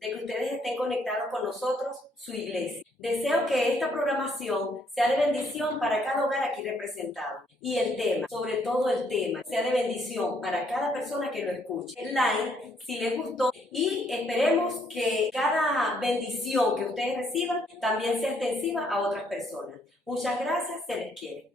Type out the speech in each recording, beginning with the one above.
de que ustedes estén conectados con nosotros, su iglesia. Deseo que esta programación sea de bendición para cada hogar aquí representado. Y el tema, sobre todo el tema, sea de bendición para cada persona que lo escuche. El like, si les gustó, y esperemos que cada bendición que ustedes reciban también sea extensiva a otras personas. Muchas gracias, se les quiere.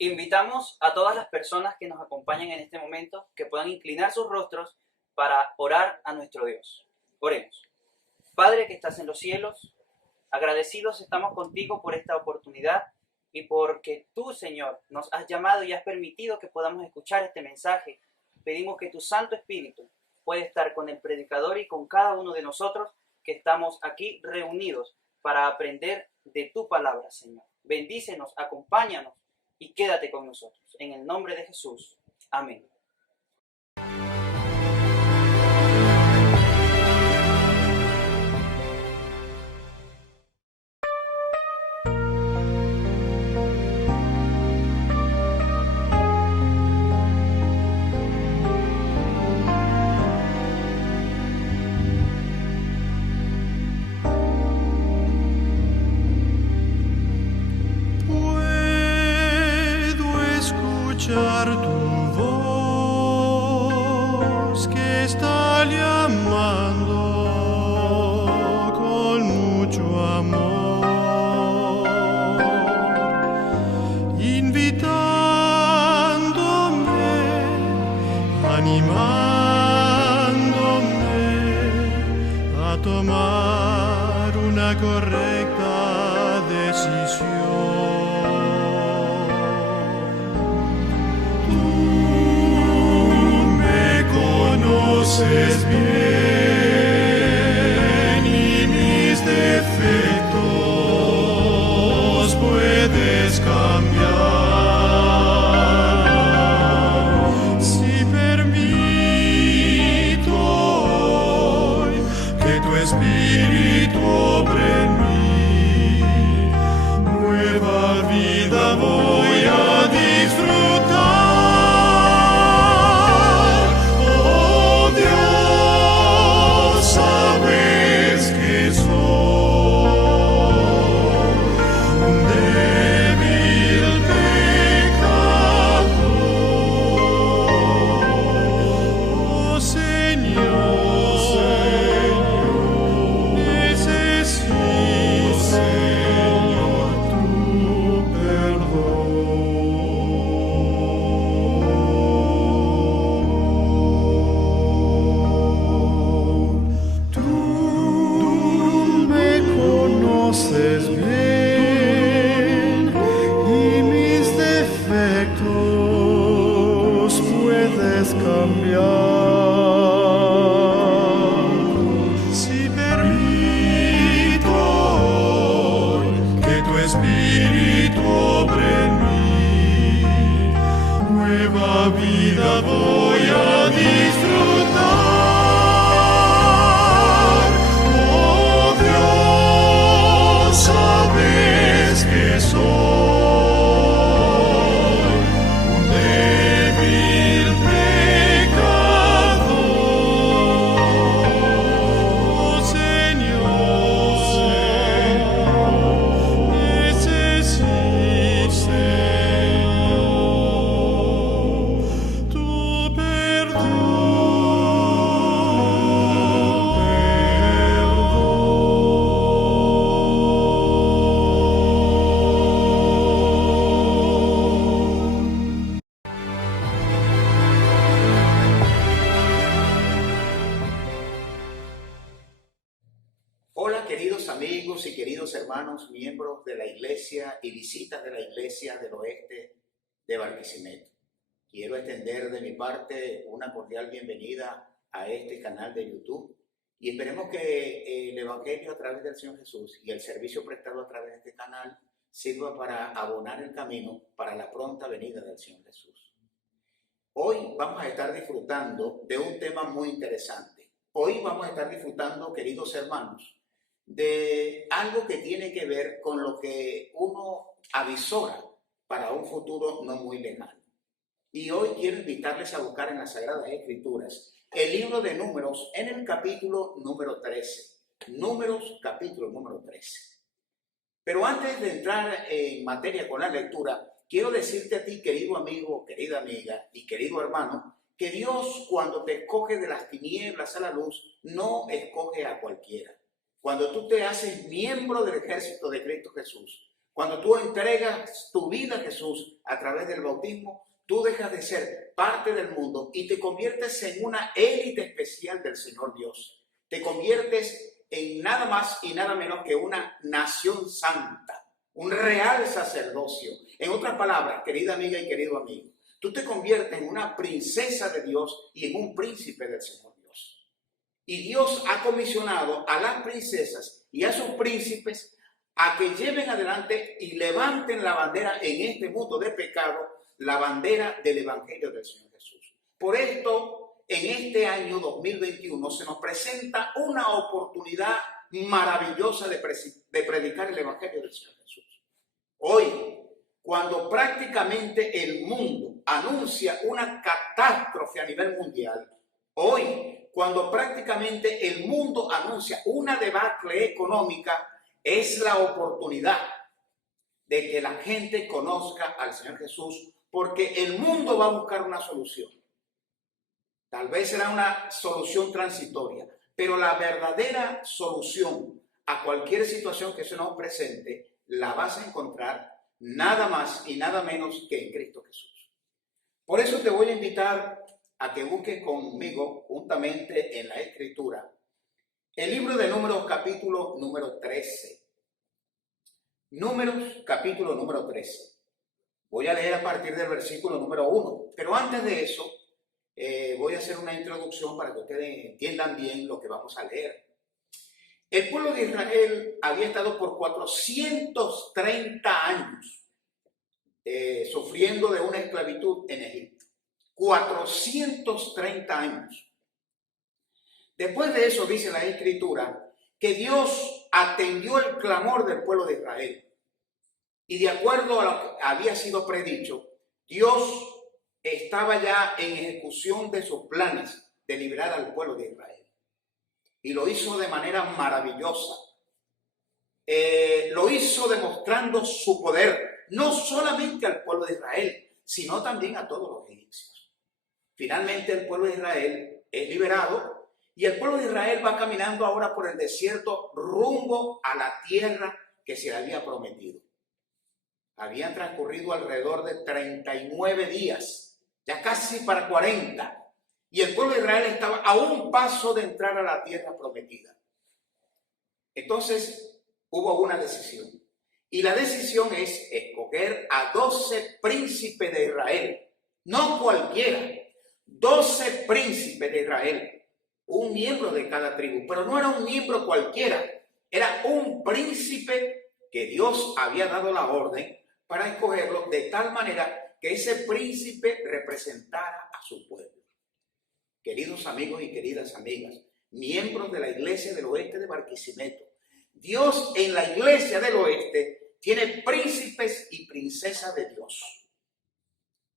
Invitamos a todas las personas que nos acompañan en este momento que puedan inclinar sus rostros para orar a nuestro Dios. Oremos. Padre que estás en los cielos, agradecidos estamos contigo por esta oportunidad y porque tú, Señor, nos has llamado y has permitido que podamos escuchar este mensaje. Pedimos que tu Santo Espíritu pueda estar con el predicador y con cada uno de nosotros que estamos aquí reunidos para aprender de tu palabra, Señor. Bendícenos, acompáñanos y quédate con nosotros. En el nombre de Jesús. Amén. Puedo escuchar tu voz. una correcta decisión. Tú me conoces bien y mis defectos puedes cambiar. Si permito hoy que tu espíritu obre en mí, nueva vida voy a disfrutar. Oh Dios, sabes que soy un débil pecador. Oh Señor, necesito, Señor, tu perdón. Tú me conoces bien y mis defectos puedes cambiar. Si permito hoy que tu espíritu obre en mí, nueva vida voy a disfrutar. Oh Dios, sabes que soy un débil pecador. Oh Señor, necesito, Señor, tu perdón. Hola queridos amigos y queridos hermanos, miembros de la iglesia y visitas de la iglesia del oeste de Barquisimeto. Quiero extender de mi parte una cordial bienvenida a este canal de YouTube y esperemos que el Evangelio a través del Señor Jesús y el servicio prestado a través de este canal sirva para abonar el camino para la pronta venida del Señor Jesús. Hoy vamos a estar disfrutando de un tema muy interesante. Hoy vamos a estar disfrutando, queridos hermanos, de algo que tiene que ver con lo que uno avisora para un futuro no muy lejano. Y hoy quiero invitarles a buscar en las Sagradas Escrituras el libro de Números en el capítulo número 13. Números, capítulo número 13. Pero antes de entrar en materia con la lectura, quiero decirte a ti, querido amigo, querida amiga y querido hermano, que Dios, cuando te escoge de las tinieblas a la luz, no escoge a cualquiera. Cuando tú te haces miembro del ejército de Cristo Jesús, cuando tú entregas tu vida a Jesús a través del bautismo, tú dejas de ser parte del mundo y te conviertes en una élite especial del Señor Dios. Te conviertes en nada más y nada menos que una nación santa, un real sacerdocio. En otras palabras, querida amiga y querido amigo, tú te conviertes en una princesa de Dios y en un príncipe del Señor Dios. Y Dios ha comisionado a las princesas y a sus príncipes a que lleven adelante y levanten la bandera en este mundo de pecado, la bandera del Evangelio del Señor Jesús. Por esto, en este año 2021 se nos presenta una oportunidad maravillosa de predicar el Evangelio del Señor Jesús. Hoy, cuando prácticamente el mundo anuncia una catástrofe a nivel mundial, hoy, cuando prácticamente el mundo anuncia una debacle económica, es la oportunidad de que la gente conozca al Señor Jesús, porque el mundo va a buscar una solución. Tal vez será una solución transitoria, pero la verdadera solución a cualquier situación que se nos presente, la vas a encontrar nada más y nada menos que en Cristo Jesús. Por eso te voy a invitar a que busques conmigo juntamente en la Escritura El libro de Números, capítulo número 13. Números, capítulo número 13. Voy a leer a partir del versículo número 1. Pero antes de eso, voy a hacer una introducción para que ustedes entiendan bien lo que vamos a leer. El pueblo de Israel había estado por 430 años sufriendo de una esclavitud en Egipto. 430 años. Después de eso dice la Escritura que Dios atendió el clamor del pueblo de Israel. Y de acuerdo a lo que había sido predicho, Dios estaba ya en ejecución de sus planes de liberar al pueblo de Israel. Y lo hizo de manera maravillosa. Lo hizo demostrando su poder, no solamente al pueblo de Israel, sino también a todos los egipcios. Finalmente el pueblo de Israel es liberado y el pueblo de Israel va caminando ahora por el desierto rumbo a la tierra que se le había prometido. Habían transcurrido alrededor de 39 días, ya casi para 40, y el pueblo de Israel estaba a un paso de entrar a la tierra prometida. Entonces hubo una decisión, y la decisión es escoger a 12 príncipes de Israel, no cualquiera, 12 príncipes de Israel, un miembro de cada tribu, pero no era un miembro cualquiera, era un príncipe que Dios había dado la orden para escogerlo de tal manera que ese príncipe representara a su pueblo. Queridos amigos y queridas amigas, miembros de la Iglesia del Oeste de Barquisimeto, Dios en la Iglesia del Oeste tiene príncipes y princesas de Dios,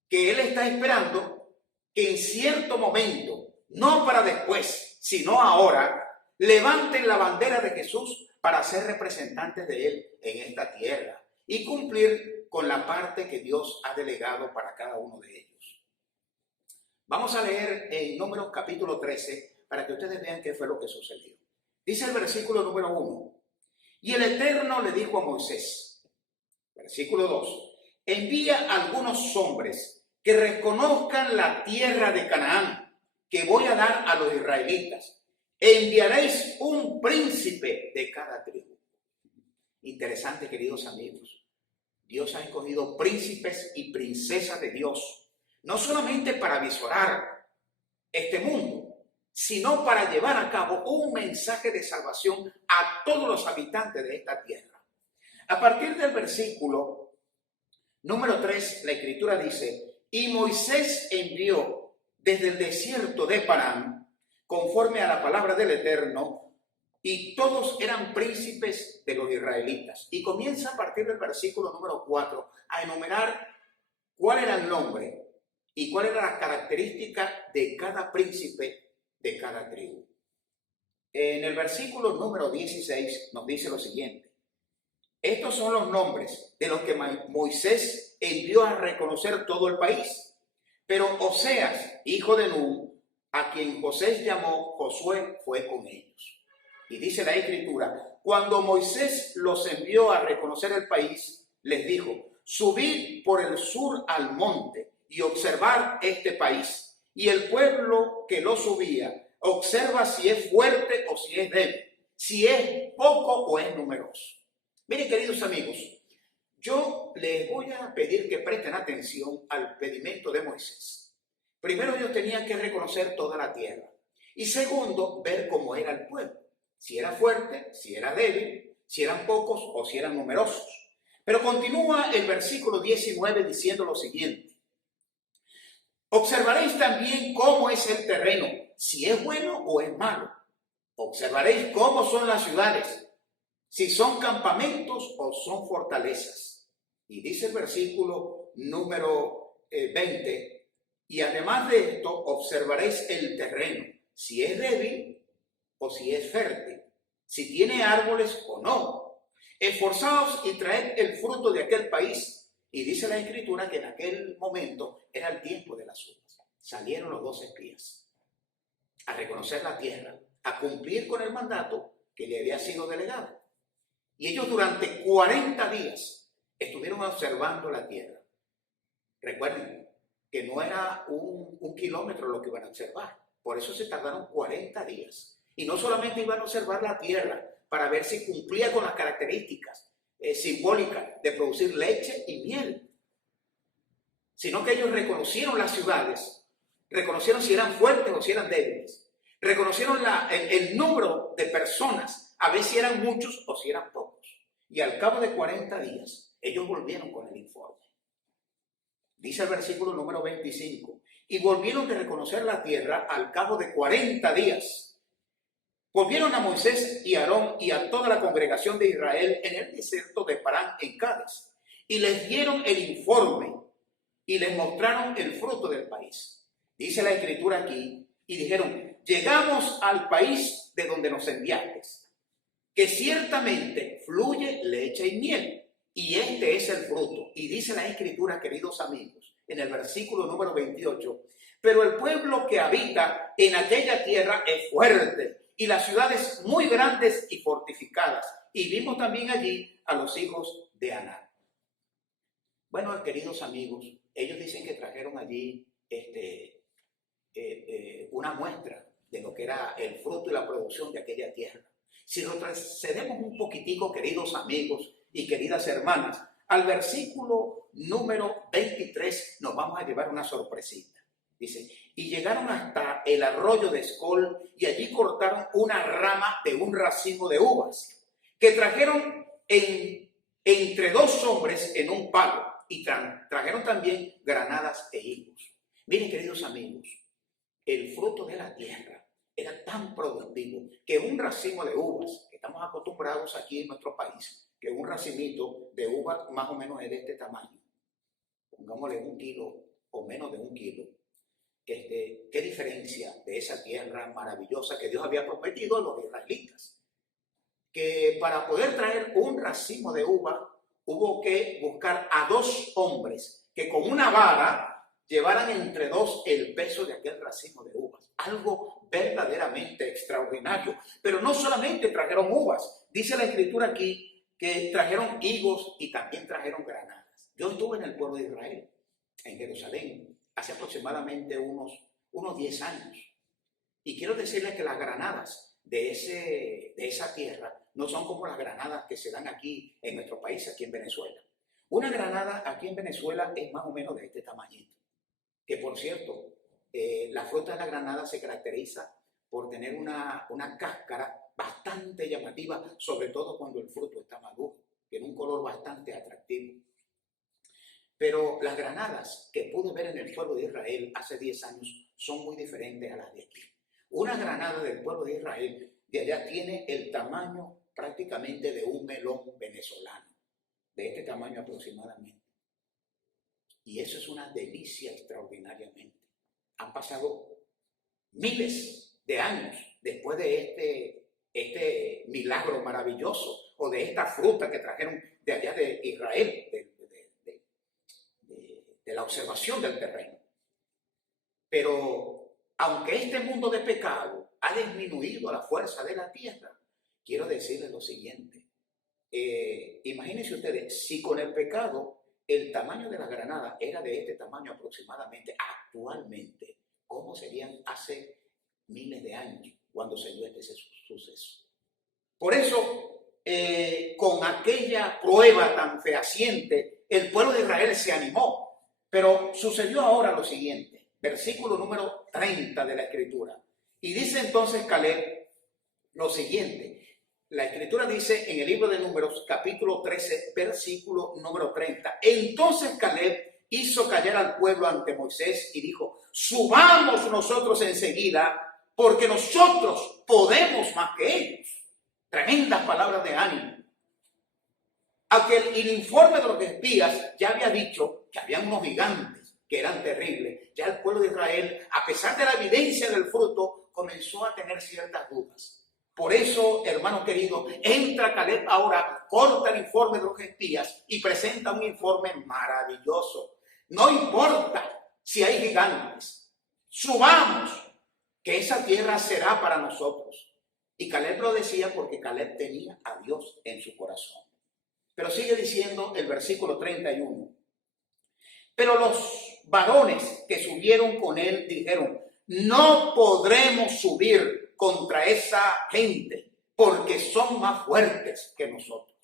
que Él está esperando que en cierto momento, no para después, sino ahora, levanten la bandera de Jesús para ser representantes de Él en esta tierra y cumplir con la parte que Dios ha delegado para cada uno de ellos. Vamos a leer en Números capítulo 13 para que ustedes vean qué fue lo que sucedió. Dice el versículo número 1. Y el Eterno le dijo a Moisés, versículo 2, envía algunos hombres que reconozcan la tierra de Canaán que voy a dar a los israelitas. Enviaréis un príncipe de cada tribu. Interesante, queridos amigos. Dios ha escogido príncipes y princesas de Dios, no solamente para visorar este mundo, sino para llevar a cabo un mensaje de salvación a todos los habitantes de esta tierra. A partir del versículo número 3, la Escritura dice, y Moisés envió desde el desierto de Parán, conforme a la palabra del Eterno, y todos eran príncipes de los israelitas. Y comienza a partir del versículo número 4 a enumerar cuál era el nombre y cuál era la característica de cada príncipe de cada tribu. En el versículo número 16 nos dice lo siguiente. Estos son los nombres de los que Moisés envió a reconocer todo el país. Pero Oseas, hijo de Nun, a quien José llamó Josué, fue con ellos. Y dice la Escritura, cuando Moisés los envió a reconocer el país, les dijo, subid por el sur al monte y observar este país. Y el pueblo que lo subía, observa si es fuerte o si es débil, si es poco o es numeroso. Miren, queridos amigos, yo les voy a pedir que presten atención al pedimento de Moisés. Primero, ellos tenían que reconocer toda la tierra. Y segundo, ver cómo era el pueblo. Si era fuerte, si era débil, si eran pocos o si eran numerosos. Pero continúa el versículo 19 diciendo lo siguiente. Observaréis también cómo es el terreno, si es bueno o es malo. Observaréis cómo son las ciudades, si son campamentos o son fortalezas. Y dice el versículo número 20, y además de esto observaréis el terreno, si es débil o si es fértil, si tiene árboles o no. Esforzaos y traed el fruto de aquel país. Y dice la Escritura que en aquel momento era el tiempo de las uvas. Salieron los 12 espías a reconocer la tierra, a cumplir con el mandato que le había sido delegado. Y ellos durante 40 días estuvieron observando la tierra. Recuerden que no era un kilómetro lo que iban a observar. Por eso se tardaron 40 días. Y no solamente iban a observar la tierra para ver si cumplía con las características simbólicas de producir leche y miel, sino que ellos reconocieron las ciudades, reconocieron si eran fuertes o si eran débiles, reconocieron el número de personas, a ver si eran muchos o si eran pocos. Y al cabo de 40 días, ellos volvieron con el informe. Dice el versículo número 25, y volvieron de reconocer la tierra al cabo de 40 días. Volvieron a Moisés y a Aarón y a toda la congregación de Israel en el desierto de Parán en Cádiz, y les dieron el informe y les mostraron el fruto del país. Dice la escritura aquí, y dijeron, llegamos al país de donde nos enviaste, que ciertamente fluye leche y miel, y este es el fruto. Y dice la escritura, queridos amigos, en el versículo número 28, pero el pueblo que habita en aquella tierra es fuerte, y las ciudades muy grandes y fortificadas. Y vimos también allí a los hijos de Aná. Bueno, queridos amigos, ellos dicen que trajeron allí una muestra de lo que era el fruto y la producción de aquella tierra. Si retrocedemos un poquitico, queridos amigos y queridas hermanas, al versículo número 23 nos vamos a llevar una sorpresita. Dice, y llegaron hasta el arroyo de Escol y allí cortaron una rama de un racimo de uvas que trajeron entre dos hombres en un palo y trajeron también granadas e higos. Miren, queridos amigos, el fruto de la tierra era tan productivo que un racimo de uvas, que estamos acostumbrados aquí en nuestro país, que un racimito de uvas más o menos es de este tamaño, pongámosle 1 kilo o menos de 1 kilo. ¿Qué diferencia de esa tierra maravillosa que Dios había prometido a los israelitas? Que para poder traer un racimo de uva hubo que buscar a 2 hombres que con una vara llevaran entre 2 el peso de aquel racimo de uvas. Algo verdaderamente extraordinario. Pero no solamente trajeron uvas, dice la escritura aquí que trajeron higos y también trajeron granadas. Yo estuve en el pueblo de Israel, en Jerusalén, hace aproximadamente unos 10 años. Y quiero decirles que las granadas de esa tierra no son como las granadas que se dan aquí en nuestro país, aquí en Venezuela. Una granada aquí en Venezuela es más o menos de este tamañito. Que por cierto, la fruta de la granada se caracteriza por tener una cáscara bastante llamativa, sobre todo cuando el fruto está maduro. Tiene un color bastante atractivo. Pero las granadas que pude ver en el pueblo de Israel hace 10 años son muy diferentes a las de aquí. Una granada del pueblo de Israel de allá tiene el tamaño prácticamente de un melón venezolano, de este tamaño aproximadamente. Y eso es una delicia extraordinariamente. Han pasado miles de años después de este milagro maravilloso o de esta fruta que trajeron de allá de Israel, de la observación del terreno. Pero aunque este mundo de pecado ha disminuido la fuerza de la tierra, quiero decirles lo siguiente. Imagínense ustedes, si con el pecado el tamaño de la granada era de este tamaño aproximadamente, actualmente, ¿cómo serían hace miles de años cuando se dio este suceso? Por eso, con aquella prueba tan fehaciente, el pueblo de Israel se animó. Pero sucedió ahora lo siguiente, versículo número 30 de la Escritura. Y dice entonces Caleb lo siguiente. La Escritura dice en el libro de Números, capítulo 13, versículo número 30. Entonces Caleb hizo callar al pueblo ante Moisés y dijo, subamos nosotros enseguida, porque nosotros podemos más que ellos. Tremendas palabras de ánimo. Aunque el informe de los espías ya había dicho que había unos gigantes que eran terribles, ya el pueblo de Israel, a pesar de la evidencia del fruto, comenzó a tener ciertas dudas. Por eso, hermano querido, entra Caleb ahora, corta el informe de los espías y presenta un informe maravilloso. No importa si hay gigantes, subamos, que esa tierra será para nosotros. Y Caleb lo decía porque Caleb tenía a Dios en su corazón. Pero sigue diciendo el versículo 31. Pero los varones que subieron con él dijeron, no podremos subir contra esa gente porque son más fuertes que nosotros.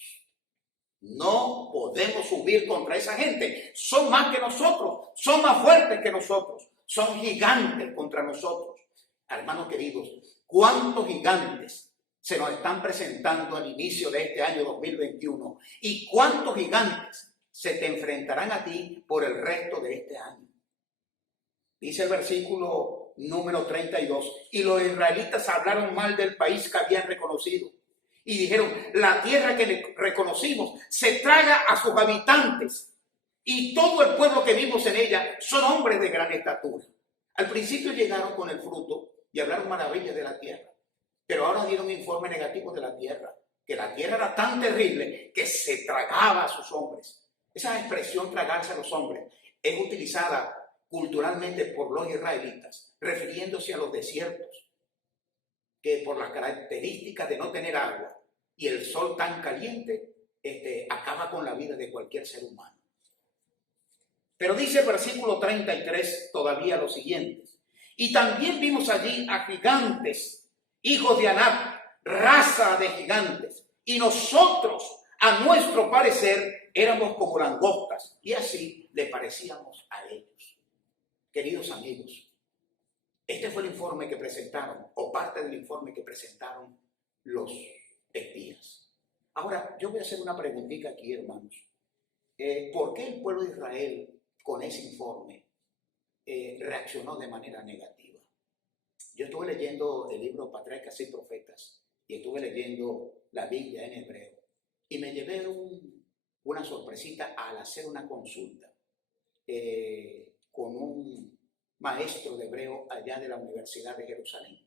No podemos subir contra esa gente. Son más que nosotros, son más fuertes que nosotros, son gigantes contra nosotros. Hermanos queridos, ¿cuántos gigantes se nos están presentando al inicio de este año 2021? ¿Y cuántos gigantes se te enfrentarán a ti por el resto de este año? Dice el versículo número 32, y los israelitas hablaron mal del país que habían reconocido. Y dijeron, la tierra que reconocimos se traga a sus habitantes, y todo el pueblo que vimos en ella son hombres de gran estatura. Al principio llegaron con el fruto y hablaron maravillas de la tierra, pero ahora dieron informe negativo de la tierra, que la tierra era tan terrible que se tragaba a sus hombres. Esa expresión tragarse a los hombres es utilizada culturalmente por los israelitas, refiriéndose a los desiertos, que por las características de no tener agua y el sol tan caliente, acaba con la vida de cualquier ser humano. Pero dice el versículo 33 todavía lo siguiente, y también vimos allí a gigantes, hijos de Anak, raza de gigantes, y nosotros, a nuestro parecer, éramos como langostas, y así le parecíamos a ellos. Queridos amigos, este fue el informe que presentaron, o parte del informe que presentaron los espías. Ahora, yo voy a hacer una preguntita aquí, hermanos. ¿Por qué el pueblo de Israel, con ese informe, reaccionó de manera negativa? Yo estuve leyendo el libro Patriarcas y Profetas, y estuve leyendo la Biblia en hebreo, y me llevé una sorpresita al hacer una consulta con un maestro de hebreo allá de la Universidad de Jerusalén.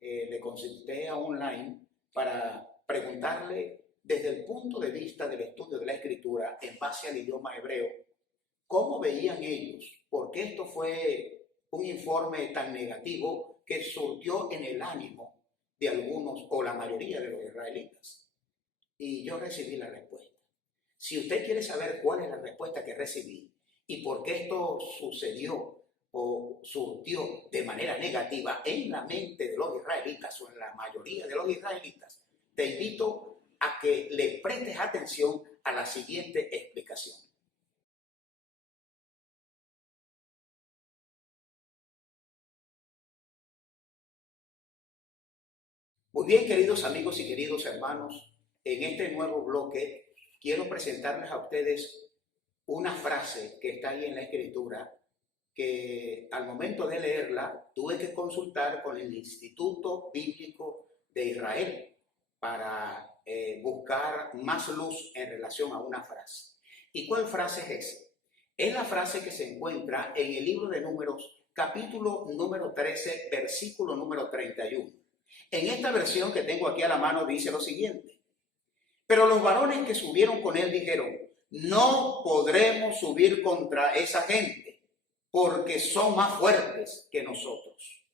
Le consulté online para preguntarle desde el punto de vista del estudio de la Escritura en base al idioma hebreo, cómo veían ellos, porque esto fue un informe tan negativo que surgió en el ánimo de algunos o la mayoría de los israelitas. Y yo recibí la respuesta. Si usted quiere saber cuál es la respuesta que recibí y por qué esto sucedió o surgió de manera negativa en la mente de los israelitas o en la mayoría de los israelitas, te invito a que le prestes atención a la siguiente explicación. Muy bien, queridos amigos y queridos hermanos, en este nuevo bloque quiero presentarles a ustedes una frase que está ahí en la Escritura, que al momento de leerla tuve que consultar con el Instituto Bíblico de Israel para buscar más luz en relación a una frase. ¿Y cuál frase es esa? Es la frase que se encuentra en el libro de Números, capítulo número 13, versículo número 31. En esta versión que tengo aquí a la mano dice lo siguiente: pero los varones que subieron con él dijeron, no podremos subir contra esa gente, porque son más fuertes que nosotros.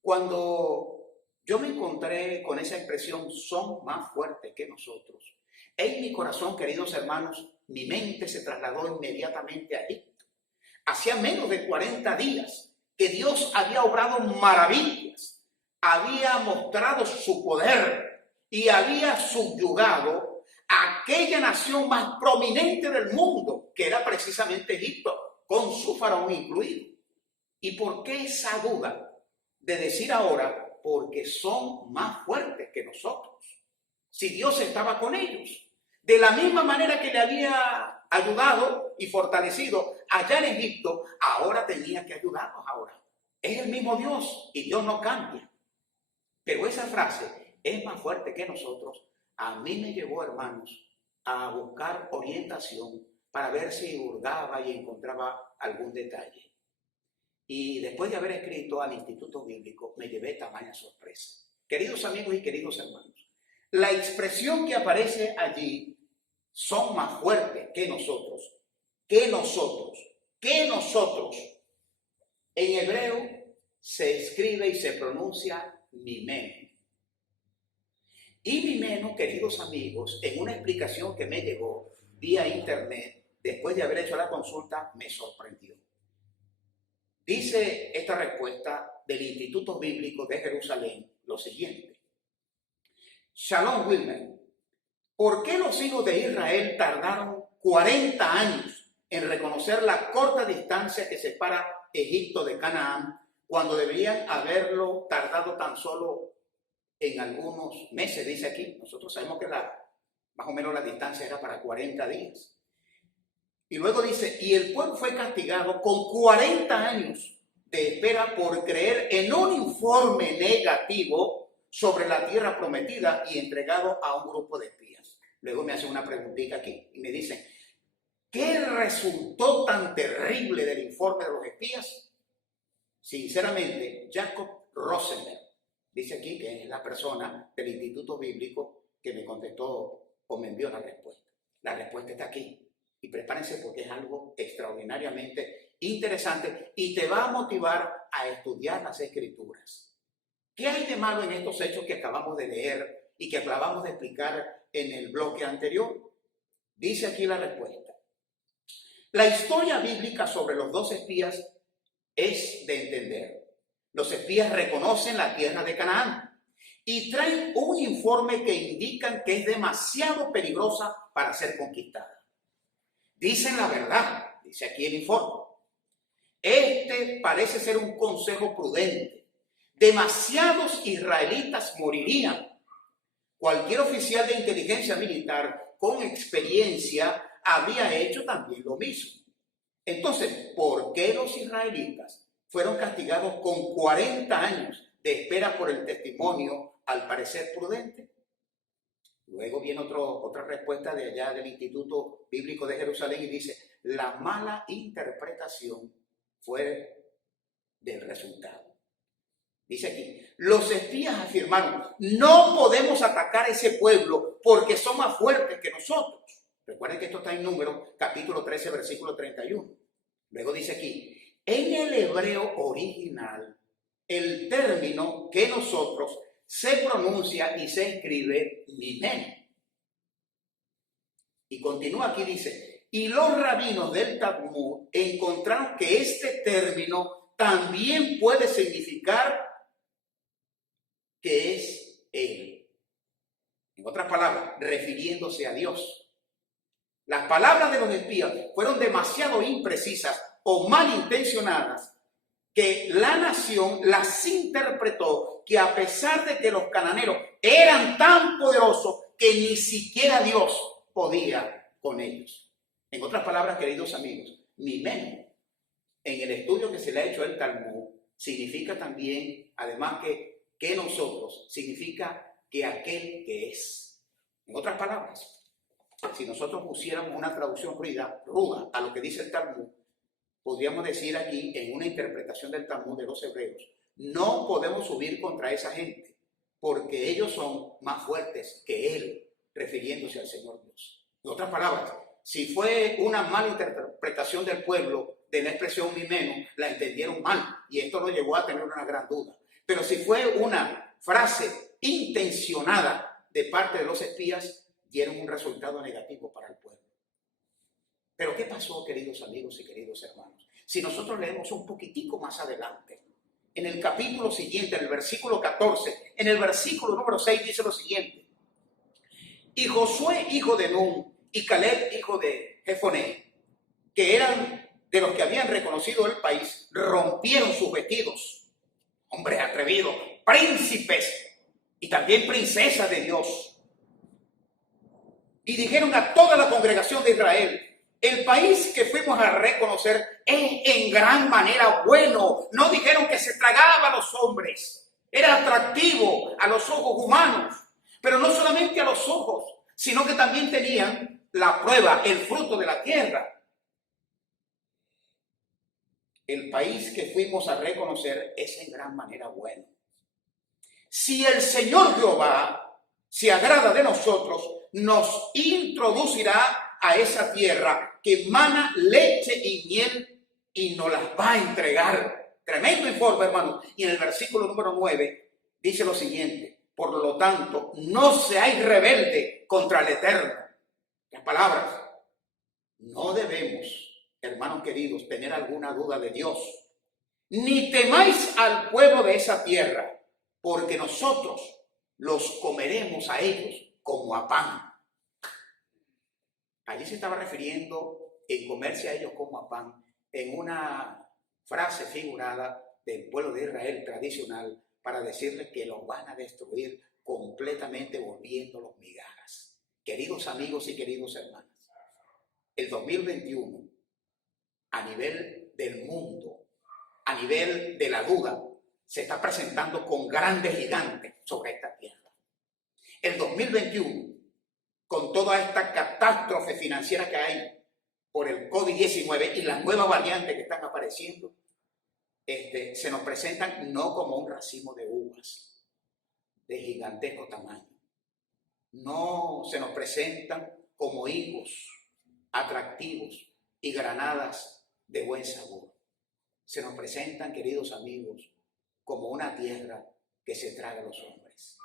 Cuando yo me encontré con esa expresión, son más fuertes que nosotros, en mi corazón, queridos hermanos, mi mente se trasladó inmediatamente a Egipto. Hacía menos de 40 días que Dios había obrado maravillas, había mostrado su poder y había subyugado a aquella nación más prominente del mundo, que era precisamente Egipto, con su faraón incluido. ¿Y por qué esa duda de decir ahora, porque son más fuertes que nosotros? Si Dios estaba con ellos, de la misma manera que le había ayudado y fortalecido allá en Egipto, ahora tenía que ayudarnos ahora. Es el mismo Dios y Dios no cambia. Pero esa frase, es más fuerte que nosotros, a mí me llevó, hermanos, a buscar orientación para ver si hurgaba y encontraba algún detalle. Y después de haber escrito al Instituto Bíblico, me llevé tamaña sorpresa. Queridos amigos y queridos hermanos, la expresión que aparece allí, son más fuertes que nosotros, en hebreo se escribe y se pronuncia mimeno. Y mimeno, queridos amigos, en una explicación que me llegó vía internet, después de haber hecho la consulta, me sorprendió. Dice esta respuesta del Instituto Bíblico de Jerusalén lo siguiente. Shalom Wilmer, ¿por qué los hijos de Israel tardaron 40 años en reconocer la corta distancia que separa Egipto de Canaán, cuando deberían haberlo tardado tan solo en algunos meses? Dice aquí, nosotros sabemos que más o menos la distancia era para 40 días. Y luego dice, y el pueblo fue castigado con 40 años de espera por creer en un informe negativo sobre la tierra prometida y entregado a un grupo de espías. Luego me hacen una preguntita aquí y me dicen, ¿qué resultó tan terrible del informe de los espías? Sinceramente, Jacob Rosenberg dice aquí que es la persona del Instituto Bíblico que me contestó o me envió la respuesta. La respuesta está aquí. Y prepárense porque es algo extraordinariamente interesante y te va a motivar a estudiar las Escrituras. ¿Qué hay de malo en estos hechos que acabamos de leer y que acabamos de explicar en el bloque anterior? Dice aquí la respuesta. La historia bíblica sobre los dos espías es de entender. Los espías reconocen la tierra de Canaán y traen un informe que indican que es demasiado peligrosa para ser conquistada. Dicen la verdad, dice aquí el informe. Este parece ser un consejo prudente. Demasiados israelitas morirían. Cualquier oficial de inteligencia militar con experiencia habría hecho también lo mismo. Entonces, ¿por qué los israelitas fueron castigados con 40 años de espera por el testimonio al parecer prudente? Luego viene otra respuesta de allá del Instituto Bíblico de Jerusalén y dice, la mala interpretación fue del resultado. Dice aquí, los espías afirmaron, no podemos atacar a ese pueblo porque son más fuertes que nosotros. Recuerden que esto está en Números, capítulo 13, versículo 31. Luego dice aquí, en el hebreo original, el término que nosotros se pronuncia y se escribe mimen. Y continúa aquí, dice, y los rabinos del Talmud encontraron que este término también puede significar que es él. En otras palabras, refiriéndose a Dios. Las palabras de los espías fueron demasiado imprecisas o malintencionadas que la nación las interpretó que a pesar de que los cananeos eran tan poderosos que ni siquiera Dios podía con ellos. En otras palabras, queridos amigos, mimen, en el estudio que se le ha hecho al Talmud, significa también, además que nosotros, significa que aquel que es. En otras palabras, si nosotros pusiéramos una traducción ruda a lo que dice el Talmud, podríamos decir aquí, en una interpretación del Talmud de los hebreos, no podemos subir contra esa gente, porque ellos son más fuertes que él, refiriéndose al Señor Dios. En otras palabras, si fue una mala interpretación del pueblo de la expresión mimeno, la entendieron mal, y esto lo llevó a tener una gran duda. Pero si fue una frase intencionada de parte de los espías, dieron un resultado negativo para el pueblo. Pero ¿qué pasó, queridos amigos y queridos hermanos? Si nosotros leemos un poquitico más adelante, en el capítulo siguiente, en el versículo 14, en el versículo número 6 dice lo siguiente. Y Josué, hijo de Nun, y Caleb, hijo de Jefoné, que eran de los que habían reconocido el país, rompieron sus vestidos. Hombres atrevidos, príncipes y también princesas de Dios. Y dijeron a toda la congregación de Israel, el país que fuimos a reconocer es en gran manera bueno. No dijeron que se tragaba a los hombres. Era atractivo a los ojos humanos. Pero no solamente a los ojos, sino que también tenían la prueba, el fruto de la tierra. El país que fuimos a reconocer es en gran manera bueno. Si el Señor Jehová se agrada de nosotros, nos introducirá a esa tierra que mana leche y miel y nos las va a entregar. Tremendo informe, hermano. Y en el versículo número 9 dice lo siguiente: por lo tanto, no seáis rebelde contra el Eterno. Las palabras, no debemos, hermanos queridos, tener alguna duda de Dios. ni temáis al pueblo de esa tierra, porque nosotros los comeremos a ellos como a pan. Allí se estaba refiriendo en comerse a ellos como a pan, en una frase figurada del pueblo de Israel tradicional, para decirles que los van a destruir completamente, volviéndolos migajas. Queridos amigos y queridos hermanos, el 2021, a nivel del mundo, a nivel de la duda, se está presentando con grandes gigantes sobre esta tierra. El 2021, con toda esta catástrofe financiera que hay por el COVID-19 y las nuevas variantes que están apareciendo, se nos presentan no como un racimo de uvas de gigantesco tamaño. No se nos presentan como higos atractivos y granadas de buen sabor. Se nos presentan, queridos amigos, como una tierra que se traga a los hombres.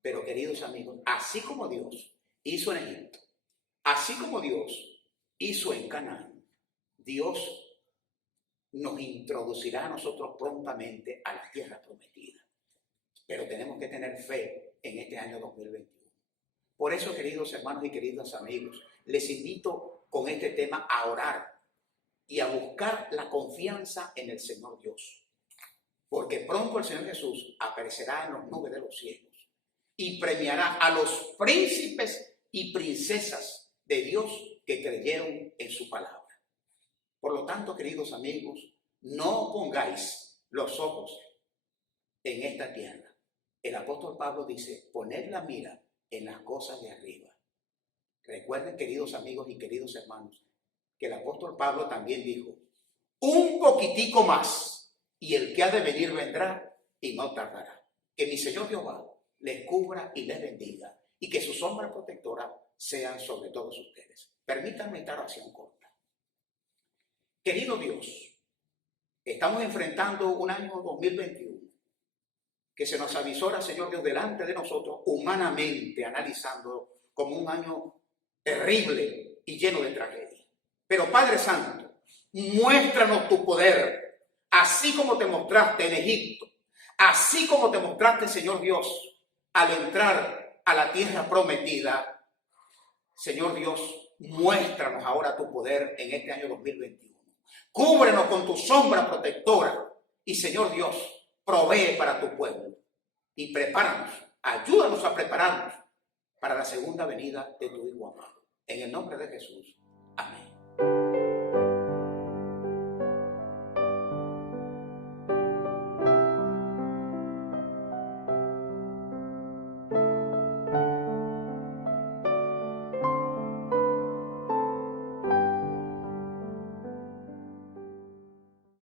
Pero, queridos amigos, así como Dios hizo en Egipto, así como Dios hizo en Canaán, Dios nos introducirá a nosotros prontamente a la tierra prometida. Pero tenemos que tener fe en este año 2021. Por eso, queridos hermanos y queridos amigos, les invito con este tema a orar y a buscar la confianza en el Señor Dios. Porque pronto el Señor Jesús aparecerá en las nubes de los cielos y premiará a los príncipes y princesas de Dios que creyeron en su palabra. Por lo tanto, queridos amigos, no pongáis los ojos en esta tierra. El apóstol Pablo dice, poned la mira en las cosas de arriba. Recuerden, queridos amigos y queridos hermanos, que el apóstol Pablo también dijo, un poquitico más, y el que ha de venir vendrá y no tardará. Que mi Señor Jehová les cubra y les bendiga, y que su sombra protectora sean sobre todos ustedes. Permítanme esta oración corta. Querido Dios, estamos enfrentando un año 2021 que se nos avisora, Señor Dios, delante de nosotros, humanamente analizando como un año terrible y lleno de tragedia. Pero Padre Santo, muéstranos tu poder, así como te mostraste en Egipto, así como te mostraste, Señor Dios, al entrar a la tierra prometida. Señor Dios, muéstranos ahora tu poder en este año 2021. Cúbrenos con tu sombra protectora y, Señor Dios, provee para tu pueblo y prepáranos, ayúdanos a prepararnos para la segunda venida de tu Hijo amado. En el nombre de Jesús.